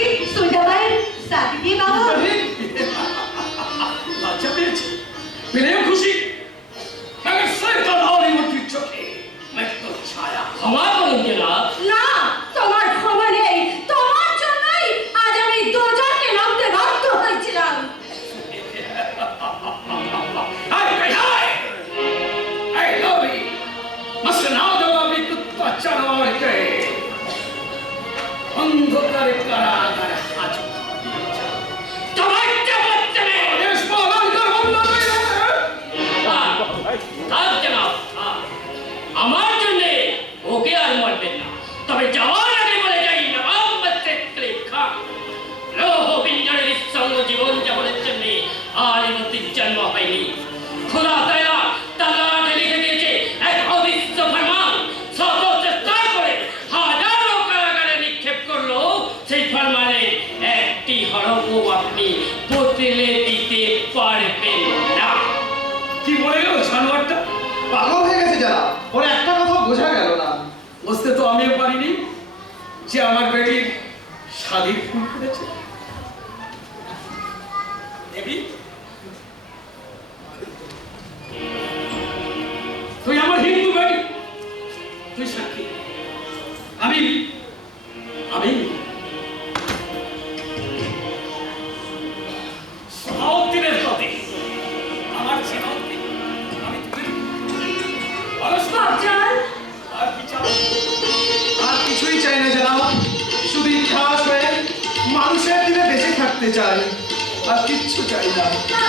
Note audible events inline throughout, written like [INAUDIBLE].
Davi, suja bem, sabe de valor. Davi! Latiamente. Me lembro Salim. [LAUGHS] Yeah.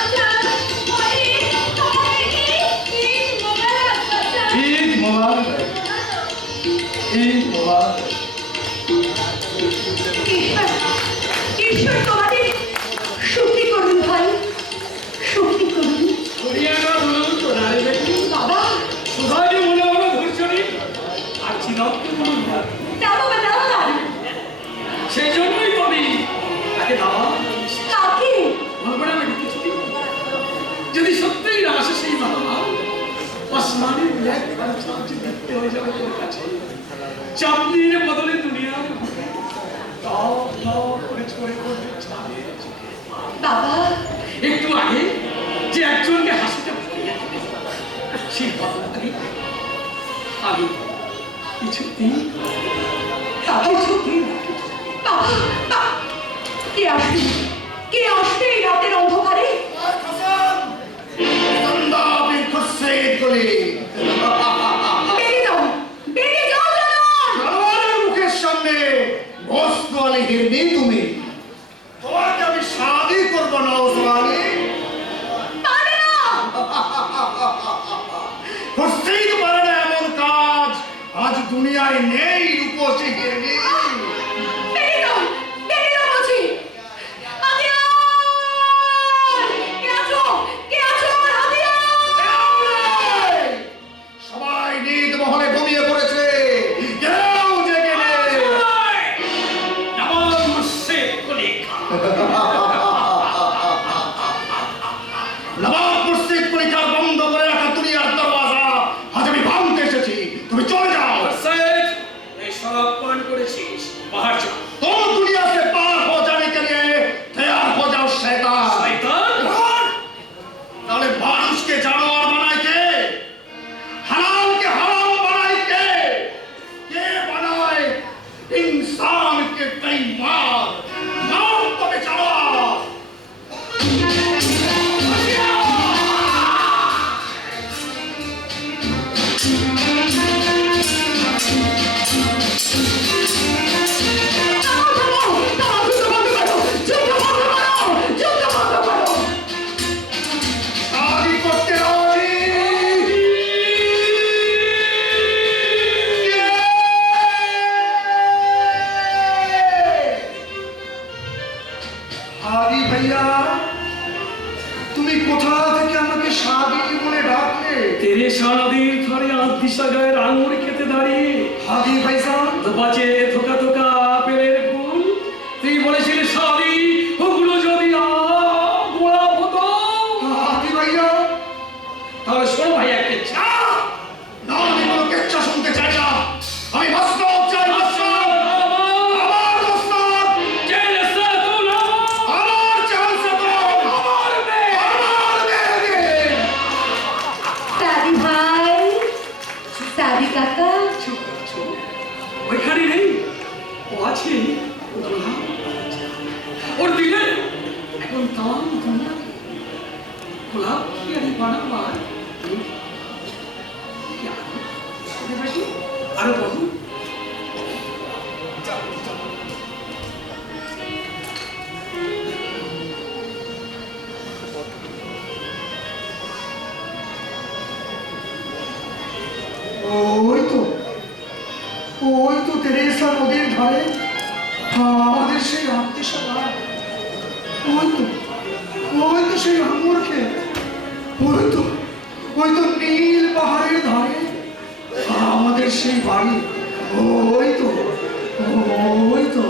চাঁদনির বদলে দুনিয়া। দাদা, একটু আগে যে একজনকে হাসিতে আমি কিছুতেই কিছুতেই কে আসবে? কে আসবে এই রাতের অংশ minha enei, não consegui. তুমি কোথা থেকে আমাকে সাদি বলে ডাকলে? তেরে সারাদিন ধরে আধ দিশা গায়ের আঙুর খেতে দাঁড়িয়ে। হাদি ভাইজান। বাঁচে থোকা ওই তো তেরেসা নদীর ধারে। আমাদের সেই আত্মীয় ওই তো ওই তো সেই হাঙ্গুর খেয়ে ওই তো ওই তো নীল পাহাড়ের ধারে। আমাদের সেই বাড়ি। ওই তো ওই তো।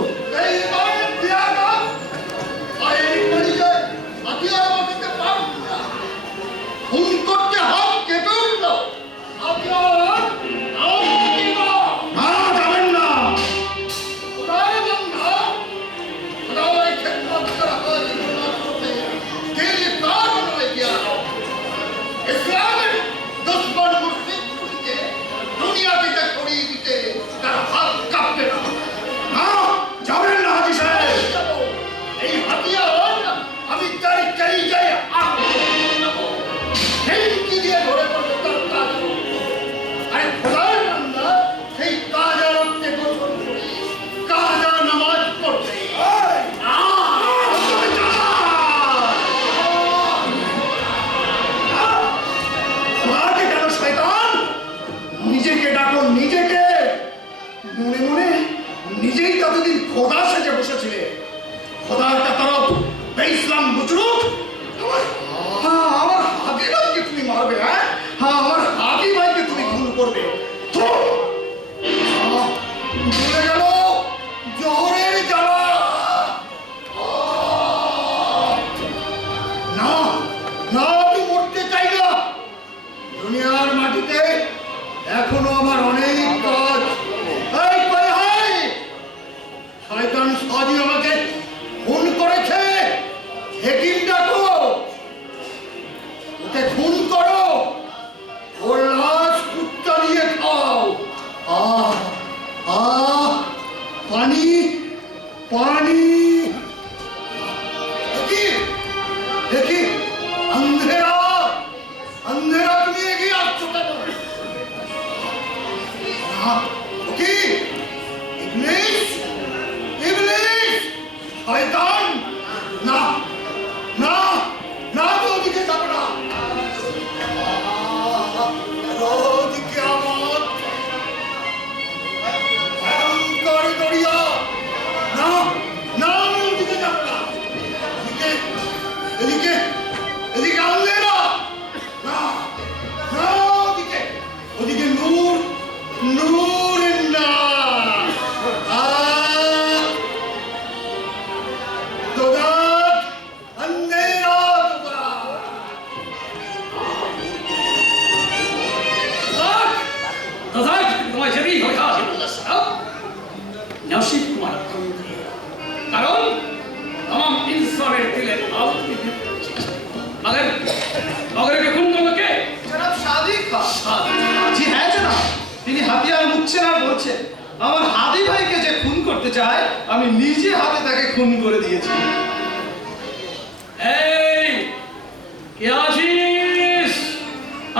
চায় আমি নিজে হাতে তাকে খুন করে দিয়েছি।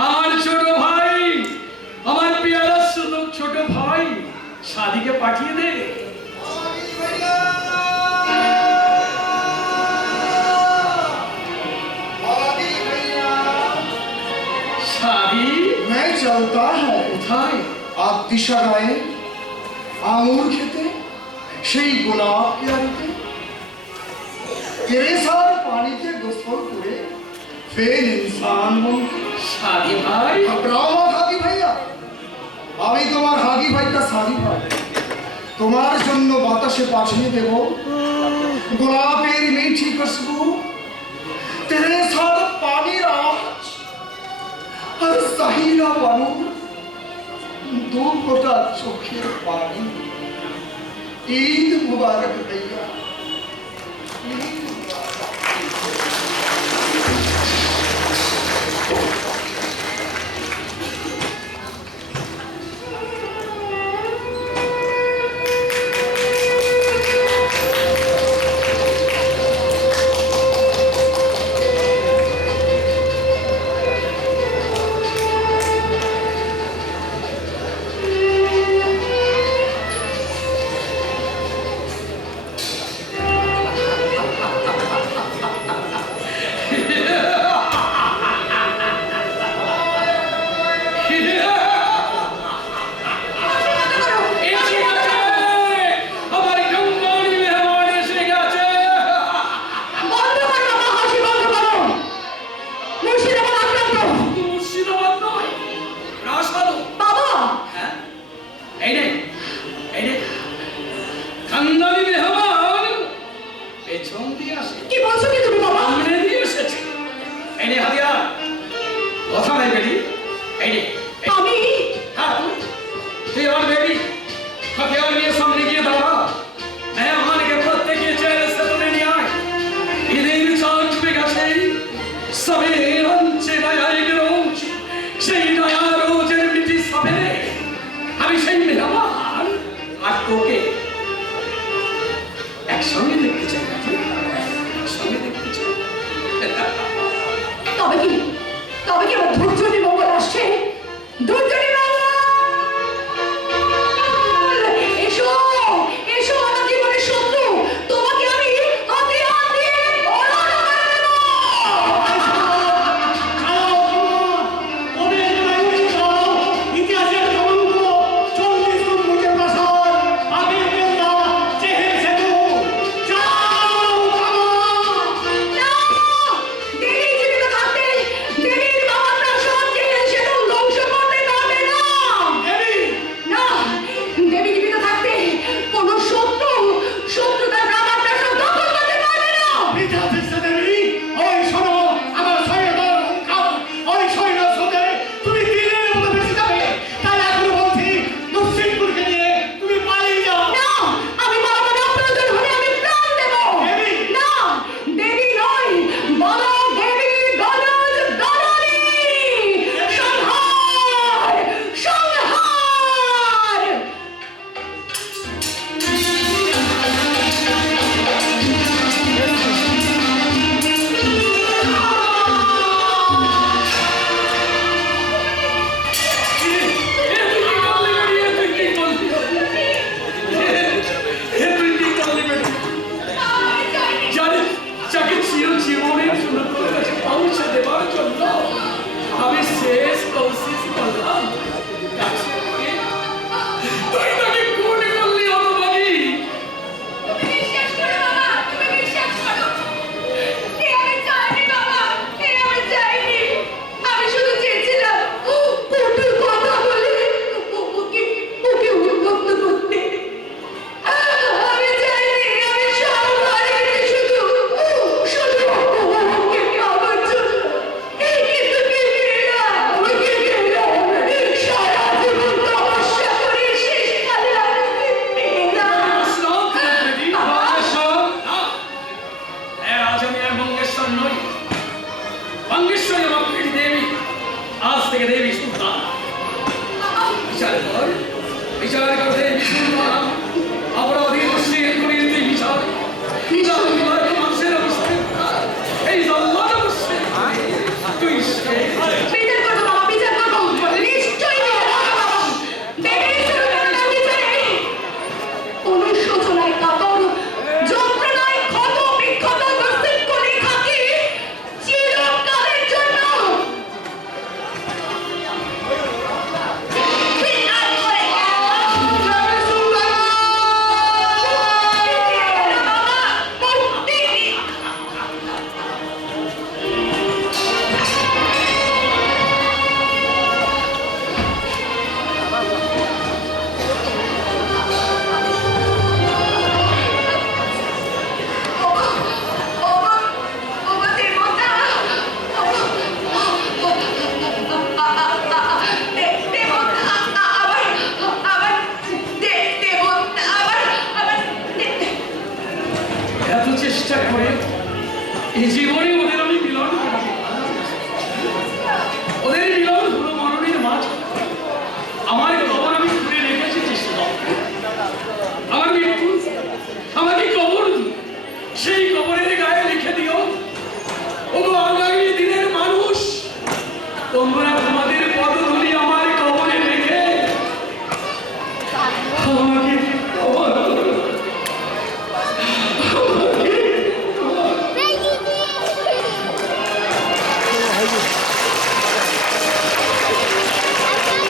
আমার ছোট ভাই আমার পিয়ারাস ছোট ভাই সাদিকে পাঠিয়ে দে। সেই গোলাপকে আনতে কেরেসার পানিতে গোসল করে ফের ইনসান বলতে शादी भाई घबराओ मत हादी भैया আমি তোমার হাগি ভাইটা সাদি ভাই তোমার জন্য বাতাসে পাঠিয়ে দেব গোলাপের মিঠি খুশবু তেরে সাথ পানি রাজ আর সাহিলা বানু দু গোটা চোখের পানি ईद मुबारक भैया 给你。